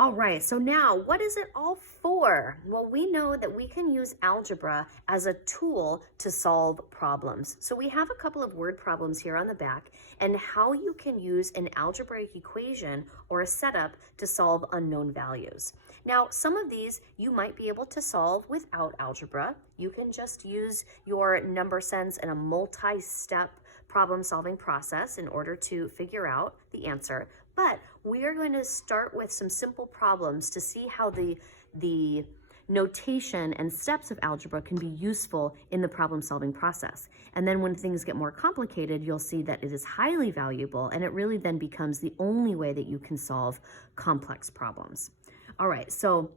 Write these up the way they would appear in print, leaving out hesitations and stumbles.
All right, so now what is it all for? Well, we know that we can use algebra as a tool to solve problems. So we have a couple of word problems here on the back and how you can use an algebraic equation or a setup to solve unknown values. Now, some of these you might be able to solve without algebra. You can just use your number sense and a multi-step problem solving process in order to figure out the answer. But we are going to start with some simple problems to see how the notation and steps of algebra can be useful in the problem solving process. And then when things get more complicated, you'll see that it is highly valuable and it really then becomes the only way that you can solve complex problems. All right, so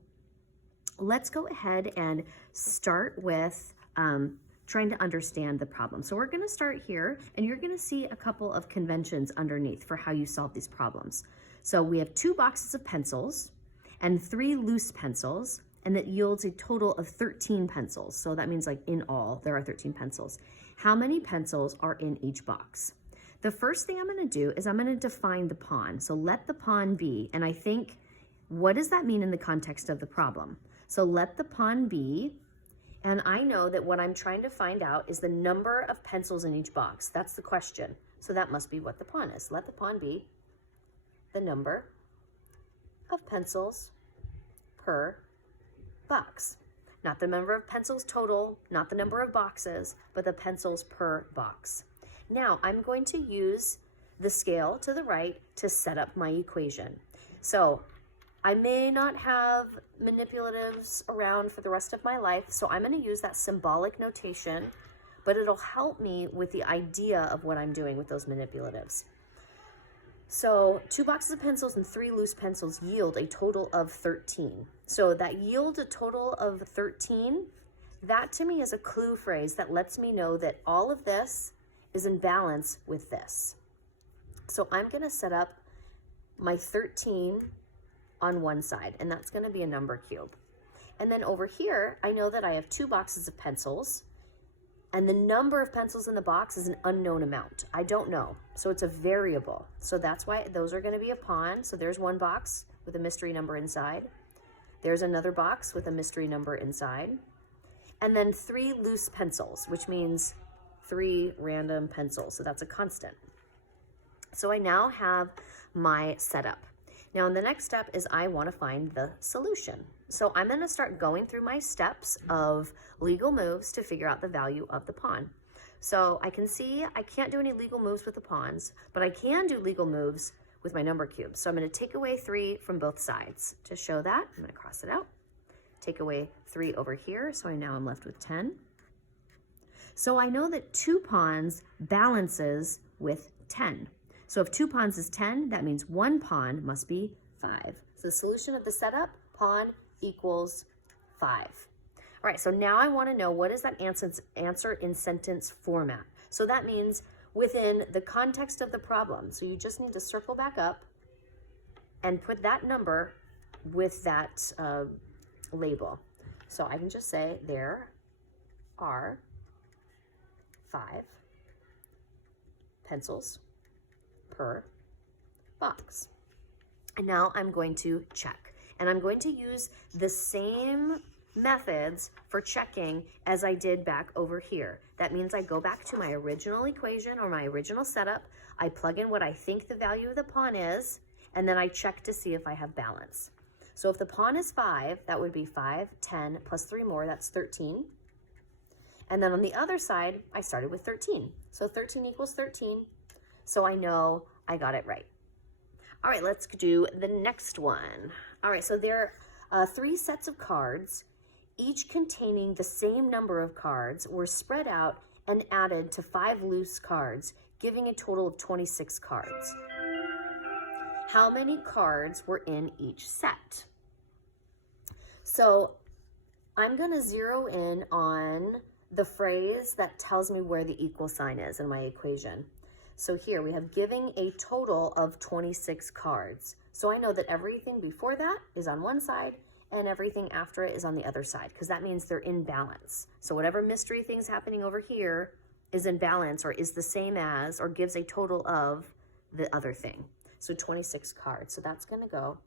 let's go ahead and start with trying to understand the problem. So we're going to start here, and you're going to see a couple of conventions underneath for how you solve these problems. So we have 2 boxes of pencils and 3 loose pencils, and that yields a total of 13 pencils. So that means like in all, there are 13 pencils. How many pencils are in each box? The first thing I'm going to do is I'm going to define the pawn. So let the pawn be, and I think, what does that mean in the context of the problem? So let the pawn be. And I know that what I'm trying to find out is the number of pencils in each box. That's the question. So that must be what the pawn is. Let the pawn be the number of pencils per box. Not the number of pencils total, not the number of boxes, but the pencils per box. Now I'm going to use the scale to the right to set up my equation. So I may not have manipulatives around for the rest of my life, so I'm going to use that symbolic notation, but it'll help me with the idea of what I'm doing with those manipulatives. So 2 boxes of pencils and 3 loose pencils yield a total of 13. So that yield a total of 13, that to me is a clue phrase that lets me know that all of this is in balance with this. So I'm going to set up my 13 on one side, and that's going to be a number cube. And then over here, I know that I have 2 boxes of pencils, and the number of pencils in the box is an unknown amount. I don't know, so it's a variable. So that's why those are going to be a pawn. So there's one box with a mystery number inside. There's another box with a mystery number inside. And then 3 loose pencils, which means 3 random pencils. So that's a constant. So I now have my setup. Now, the next step is I want to find the solution. So I'm going to start going through my steps of legal moves to figure out the value of the pawn. So I can see I can't do any legal moves with the pawns, but I can do legal moves with my number cubes. So I'm going to take away 3 from both sides. To show that, I'm going to cross it out. Take away 3 over here, so now I'm left with 10. So I know that 2 pawns balances with 10. So if 2 pawns is 10, that means 1 pawn must be 5. So the solution of the setup, pawn equals 5. All right, so now I want to know, what is that answer in sentence format? So that means within the context of the problem. So you just need to circle back up and put that number with that label. So I can just say there are 5 pencils per box. And now I'm going to check. And I'm going to use the same methods for checking as I did back over here. That means I go back to my original equation or my original setup. I plug in what I think the value of the pawn is, and then I check to see if I have balance. So if the pawn is 5, that would be 5, 10, plus 3 more, that's 13. And then on the other side, I started with 13. So 13 equals 13. So I know I got it right. All right, let's do the next one. All right, so there are 3 sets of cards, each containing the same number of cards, were spread out and added to 5 loose cards, giving a total of 26 cards. How many cards were in each set? So I'm going to zero in on the phrase that tells me where the equal sign is in my equation. So here we have giving a total of 26 cards. So I know that everything before that is on one side and everything after it is on the other side, because that means they're in balance. So whatever mystery thing's happening over here is in balance or is the same as or gives a total of the other thing. So 26 cards. So that's going to go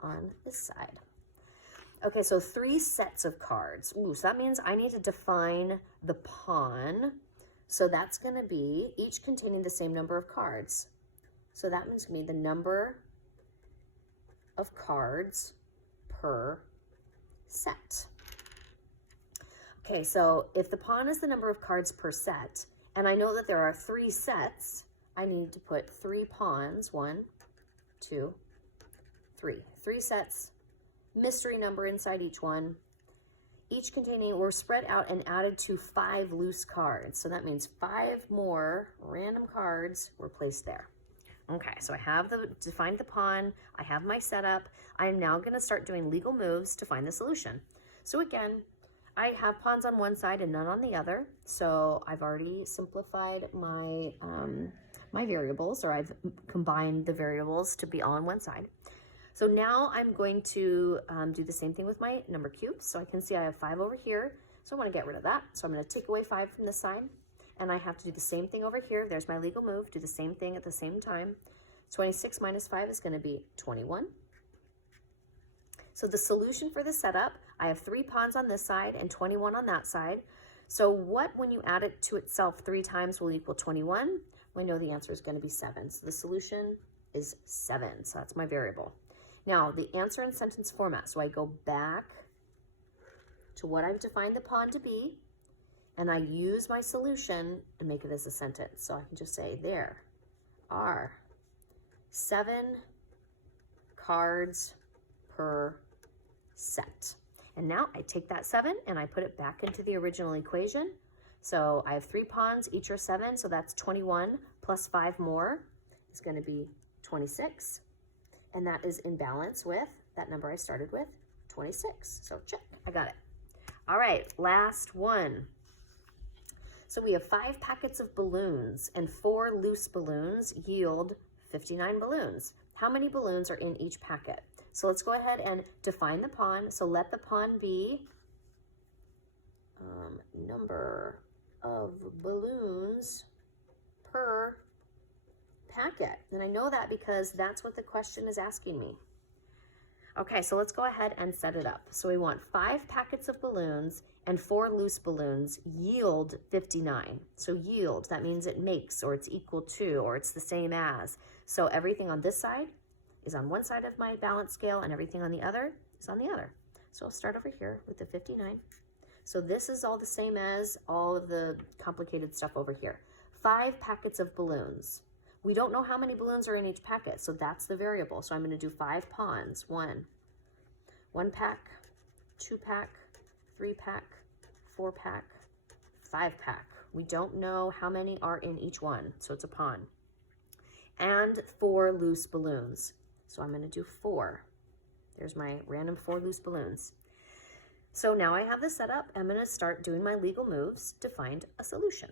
on this side. Okay, so 3 sets of cards. Ooh, so that means I need to define the pawn. So that's going to be each containing the same number of cards. So that means to me the number of cards per set. Okay, so if the pawn is the number of cards per set, and I know that there are 3 sets, I need to put 3 pawns, 1, 2, 3. 3 sets, mystery number inside each one. Each containing, we're spread out and added to 5 loose cards. So that means 5 more random cards were placed there. Okay, so I have defined the pawn, I have my setup. I am now gonna start doing legal moves to find the solution. So again, I have pawns on one side and none on the other. So I've already simplified my, my variables, or I've combined the variables to be all on one side. So now I'm going to do the same thing with my number cubes. So I can see I have 5 over here. So I want to get rid of that. So I'm going to take away 5 from this side. And I have to do the same thing over here. There's my legal move. Do the same thing at the same time. 26 minus 5 is going to be 21. So the solution for the setup, I have 3 pawns on this side and 21 on that side. So what, when you add it to itself 3 times, will equal 21? We know the answer is going to be 7. So the solution is 7. So that's my variable. Now, the answer in sentence format. So I go back to what I've defined the pawn to be, and I use my solution and make it as a sentence. So I can just say there are 7 cards per set. And now I take that 7 and I put it back into the original equation. So I have 3 pawns, each are 7, so that's 21 plus 5 more is going to be 26. And that is in balance with that number I started with, 26. So check, I got it. All right, last one. So we have 5 packets of balloons and 4 loose balloons yield 59 balloons. How many balloons are in each packet? So let's go ahead and define the pawn. So let the pawn be number of balloons per packet. And I know that because that's what the question is asking me. Okay, so let's go ahead and set it up. So we want 5 packets of balloons and 4 loose balloons yield 59. So yield, that means it makes, or it's equal to, or it's the same as. So everything on this side is on one side of my balance scale and everything on the other is on the other. So I'll start over here with the 59. So this is all the same as all of the complicated stuff over here. 5 packets of balloons. We don't know how many balloons are in each packet, so that's the variable. So I'm going to do 5 pawns. 1 pack, 2 pack, 3 pack, 4 pack, 5 pack. We don't know how many are in each one, so it's a pawn. And 4 loose balloons. So I'm going to do 4. There's my random 4 loose balloons. So now I have this set up. I'm going to start doing my legal moves to find a solution.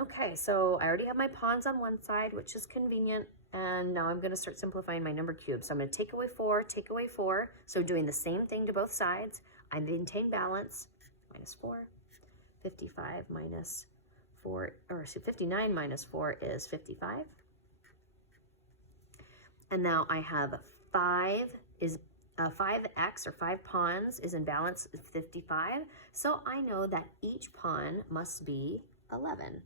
Okay, so I already have my pawns on one side, which is convenient, and now I'm going to start simplifying my number cubes. So I'm going to take away 4, take away 4. So doing the same thing to both sides. I maintain balance. Minus 4, 55 minus 4, or 59 minus 4 is 55. And now I have 5x, or 5 pawns is in balance 55. So I know that each pawn must be 11.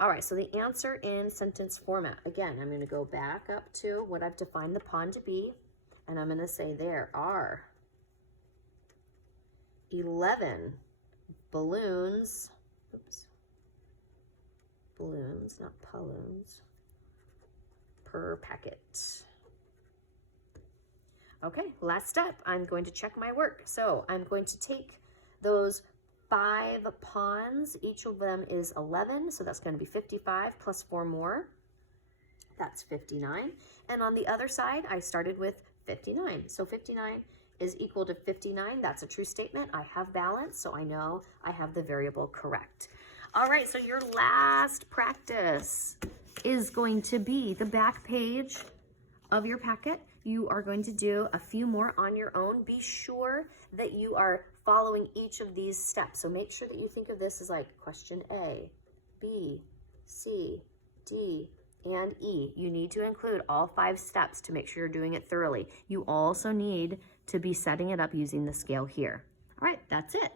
All right, so the answer in sentence format. Again, I'm going to go back up to what I've defined the pawn to be, and I'm going to say there are 11 balloons. Oops. Balloons, not balloons. Per packet. Okay, last step. I'm going to check my work. So I'm going to take those 5 pawns, each of them is 11, so that's going to be 55 plus 4 more. That's 59. And on the other side, I started with 59. So 59 is equal to 59. That's a true statement. I have balance, so I know I have the variable correct. All right, so your last practice is going to be the back page of your packet. You are going to do a few more on your own. Be sure that you are following each of these steps. So make sure that you think of this as like question A, B, C, D, and E. You need to include all 5 steps to make sure you're doing it thoroughly. You also need to be setting it up using the scale here. All right, that's it.